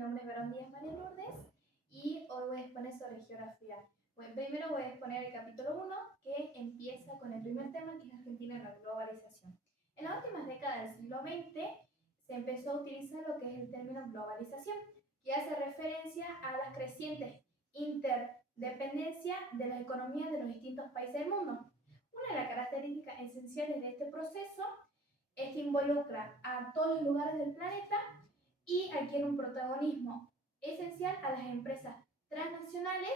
nombre es Verón Díaz María Lourdes y hoy voy a exponer sobre geografía. Bueno, primero voy a exponer el capítulo 1 que empieza con el primer tema, que es Argentina en la globalización. En las últimas décadas del siglo XX se empezó a utilizar lo que es el término globalización, que hace referencia a las crecientes interdependencias de las economías de los distintos países del mundo. Una de las características esenciales de este proceso es que involucra a todos los lugares del planeta y adquiere un protagonismo esencial a las empresas transnacionales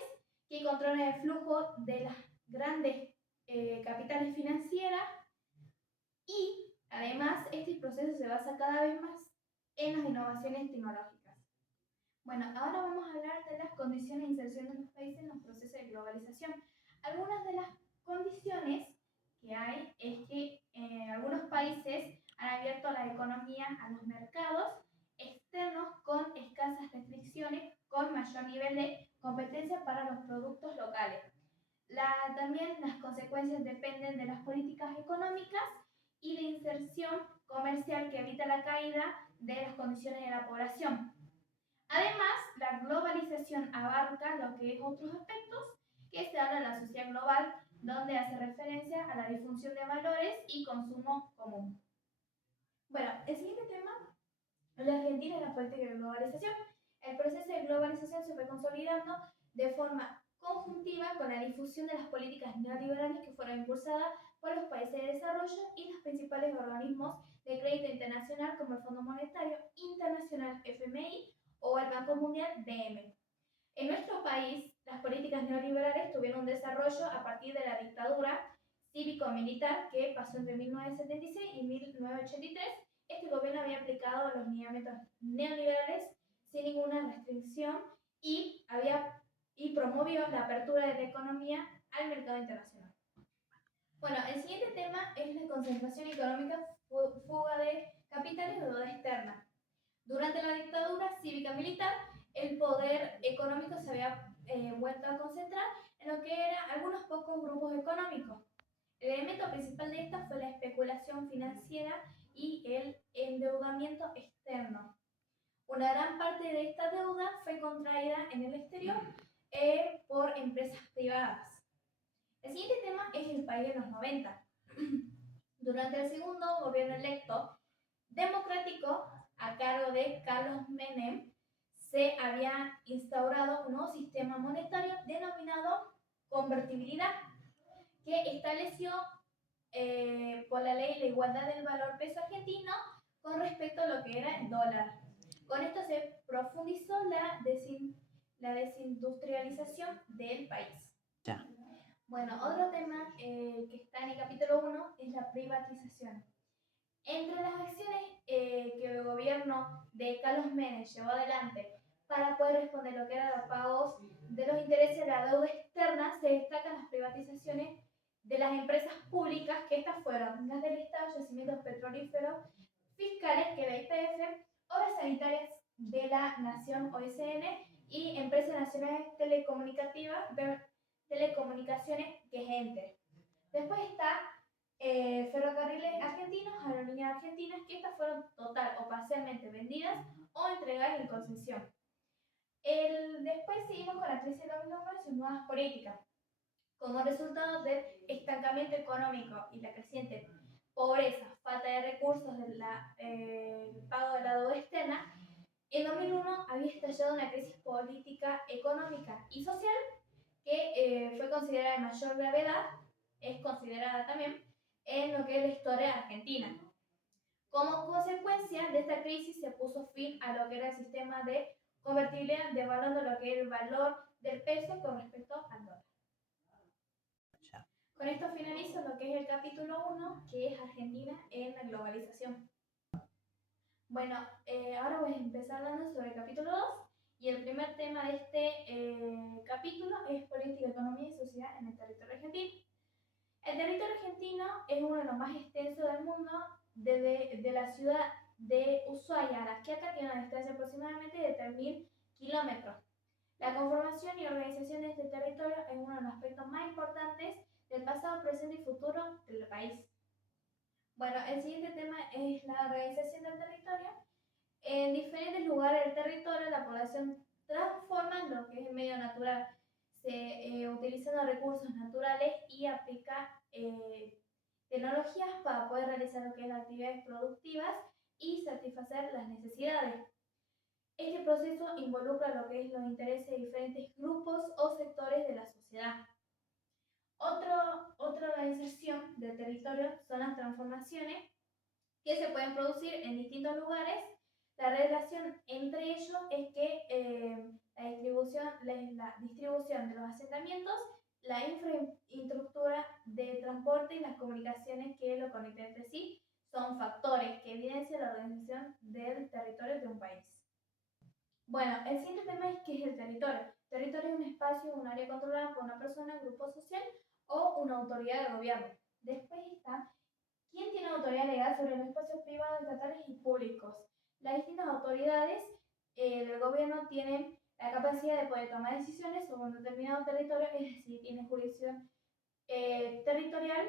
que controlan el flujo de las grandes capitales financieras y además este proceso se basa cada vez más en las innovaciones tecnológicas. Bueno, ahora vamos a hablar de las condiciones de inserción de los países en los procesos de globalización. Algunas de las condiciones que hay es que algunos países han abierto la economía a los mercados externos con escasas restricciones, con mayor nivel de competencia para los productos locales. También las consecuencias dependen de las políticas económicas y de inserción comercial que evita la caída de las condiciones de la población. Además, la globalización abarca lo que es otros aspectos que se habla de la sociedad global, donde hace referencia a la difusión de valores y consumo común. Bueno, el siguiente tema es la Argentina y la política de globalización. El proceso de globalización se fue consolidando de forma conjuntiva con la difusión de las políticas neoliberales que fueron impulsadas por los países de desarrollo y los principales organismos de crédito internacional como el Fondo Monetario Internacional FMI o el Banco Mundial BM. En nuestro país, las políticas neoliberales tuvieron un desarrollo a partir de la dictadura cívico-militar que pasó entre 1976 y 1983. Este gobierno había aplicado los lineamientos neoliberales sin ninguna restricción y promovió la apertura de la economía al mercado internacional. Bueno, el siguiente tema es la concentración económica, fuga de capitales y deuda externa. Durante la dictadura cívica-militar, el poder económico se había vuelto a concentrar en lo que eran algunos pocos grupos económicos. El elemento principal de esta fue la especulación financiera y el endeudamiento externo. Una gran parte de esta deuda fue contraída en el exterior por empresas privadas. El siguiente tema es el país de los 90. Durante el segundo gobierno electo democrático a cargo de Carlos Menem, se había instaurado un nuevo sistema monetario denominado convertibilidad, que estableció por la ley la igualdad del valor peso argentino con respecto a lo que era el dólar. Con esto se profundizó la desindustrialización del país. Ya. Bueno, otro tema que está en el capítulo 1 es la privatización. Entre las acciones que el gobierno de Carlos Menem llevó adelante para poder responder lo que eran los pagos de los intereses de la deuda externa, se destacan las privatizaciones de las empresas públicas, que estas fueron Gas del Estado, Yacimientos Petrolíferos, Fiscales, que era YPF, Obras Sanitarias de la Nación OSN y Empresas Nacionales Telecomunicaciones, que es ENTE. Después está Ferrocarriles Argentinos, Aerolíneas Argentinas, que estas fueron total o parcialmente vendidas o entregadas en concesión. Después seguimos con la crisis de 2009 y sus nuevas políticas. Como resultado del estancamiento económico y la creciente pobreza, falta de recursos del pago de la deuda externa, en 2001 había estallado una crisis política, económica y social que fue considerada de mayor gravedad, es considerada también en lo que es la historia argentina. Como consecuencia de esta crisis se puso fin a lo que era el sistema de convertibilidad, devaluando lo que era el valor del peso con respecto al dólar. Ya. Con esto finalizo lo que es el capítulo 1, que es Argentina en la globalización. Bueno, ahora voy a empezar hablando sobre el capítulo 2 y el primer tema de este capítulo es política, economía y sociedad en el territorio argentino. El territorio argentino es uno de los más extensos del mundo, desde la ciudad de Ushuaia a La Quiaca tiene una distancia aproximadamente de 3.000 kilómetros. La conformación y organización de este territorio es uno de los aspectos más importantes del pasado, presente y futuro del país. Bueno, el siguiente tema es la organización del territorio. En diferentes lugares del territorio la población transforma lo que es el medio natural, utilizando recursos naturales y aplica tecnologías para poder realizar lo que es las actividades productivas y satisfacer las necesidades. Este proceso involucra lo que es los intereses de diferentes grupos o sectores de la sociedad. Otra organización del territorio son las transformaciones que se pueden producir en distintos lugares. La relación entre ellos es que la distribución de los asentamientos, la infraestructura de transporte y las comunicaciones que lo conectan entre sí son factores que evidencian la organización del territorio de un país. Bueno, el siguiente tema es qué es el territorio. Territorio es un espacio, un área controlada por una persona, grupo social o una autoridad de gobierno. Después está ¿quién tiene autoridad legal sobre los espacios privados, estatales y públicos? Las distintas autoridades del gobierno tienen la capacidad de poder tomar decisiones sobre un determinado territorio, es decir, tienen jurisdicción territorial,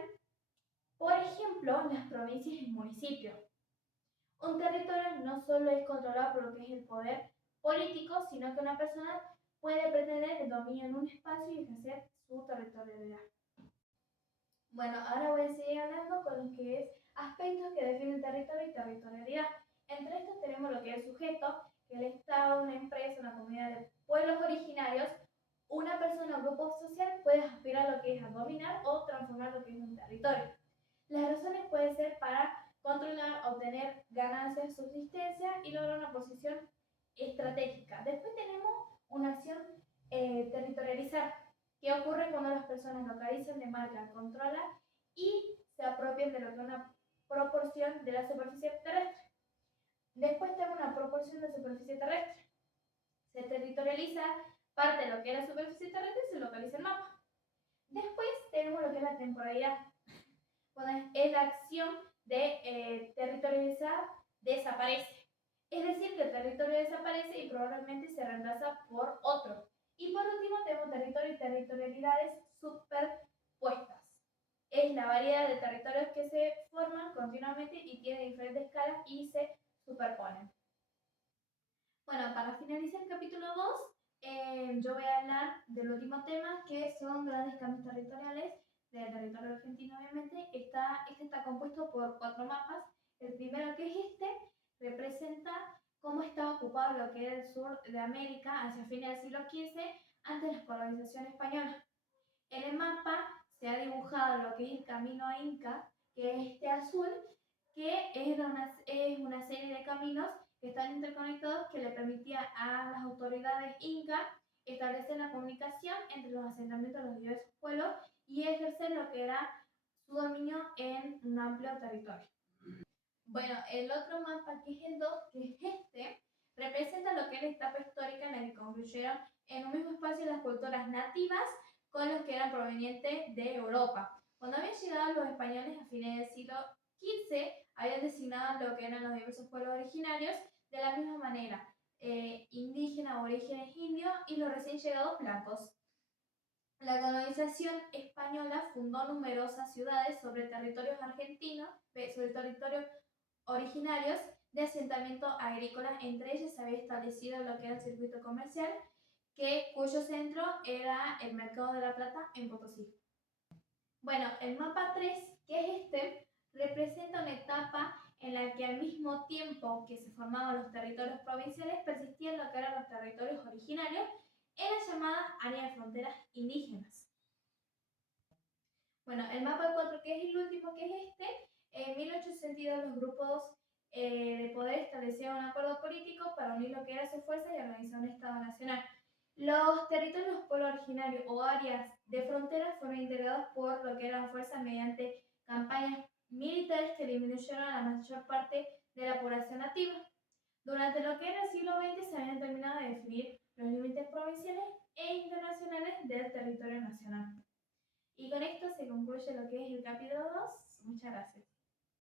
por ejemplo, las provincias y municipios. Un territorio no solo es controlado por lo que es el poder político, sino que una persona puede pretender el dominio en un espacio y ejercer su territorialidad. Bueno, ahora voy a seguir hablando con lo que es aspectos que definen territorio y territorialidad. Entre estos tenemos lo que es el sujeto, que el Estado, una empresa, una comunidad de pueblos originarios, una persona o grupo social puede aspirar a lo que es a dominar o transformar lo que es un territorio. Las razones pueden ser para controlar, obtener ganancias, subsistencia y lograr una posición estratégica. Después tenemos una acción territorializar, que ocurre cuando las personas localizan, demarcan, controlan y se apropian de lo que es una proporción de la superficie terrestre. Después tenemos una proporción de superficie terrestre. Se territorializa parte de lo que es la superficie terrestre y se localiza el mapa. Después tenemos lo que es la temporalidad. Cuando es la acción de territorializar, desaparece. Es decir, que el territorio desaparece y probablemente se reemplaza por otro. Y por último tenemos territorio y territorialidades superpuestas. Es la variedad de territorios que se forman continuamente y tienen diferentes escalas y se superponen. Bueno, para finalizar el capítulo 2, yo voy a hablar del último tema, que son grandes cambios territoriales del territorio argentino, obviamente. Este está compuesto por 4 mapas. El primero, que es este, representa cómo estaba ocupado lo que era el sur de América hacia fines del siglo XV, antes de la colonización española. En el mapa se ha dibujado lo que es el camino Inca, que es este azul, que es una serie de caminos que están interconectados que le permitía a las autoridades incas establecer la comunicación entre los asentamientos de los diversos pueblos y ejercer lo que era su dominio en un amplio territorio. Bueno, el otro mapa, que es el 2, que es este, representa lo que es la etapa histórica en la que confluyeron en un mismo espacio las culturas nativas con los que eran provenientes de Europa. Cuando habían llegado los españoles a fines del siglo XV, habían designado lo que eran los diversos pueblos originarios de la misma manera, indígenas, aborígenes, indios y los recién llegados blancos. La colonización española fundó numerosas ciudades sobre territorios argentinos, sobre territorios originarios de asentamientos agrícolas. Entre ellas se había establecido lo que era el circuito comercial, cuyo centro era el Mercado de la Plata en Potosí. Bueno, el mapa 3, que es este, representa una etapa en la que al mismo tiempo que se formaban los territorios provinciales, persistían lo que eran los territorios originarios en la llamada área de fronteras indígenas. Bueno, el mapa 4, que es el último, que es este, en 1862 los grupos de poder establecieron un acuerdo político para unir lo que era su fuerza y organizar un Estado nacional. Los territorios de los pueblos originarios o áreas de frontera fueron integrados por lo que era la fuerza mediante campañas militares que disminuyeron a la mayor parte de la población nativa. Durante lo que era el siglo XX se habían terminado de definir los límites provinciales e internacionales del territorio nacional. Y con esto se concluye lo que es el capítulo 2. Muchas gracias.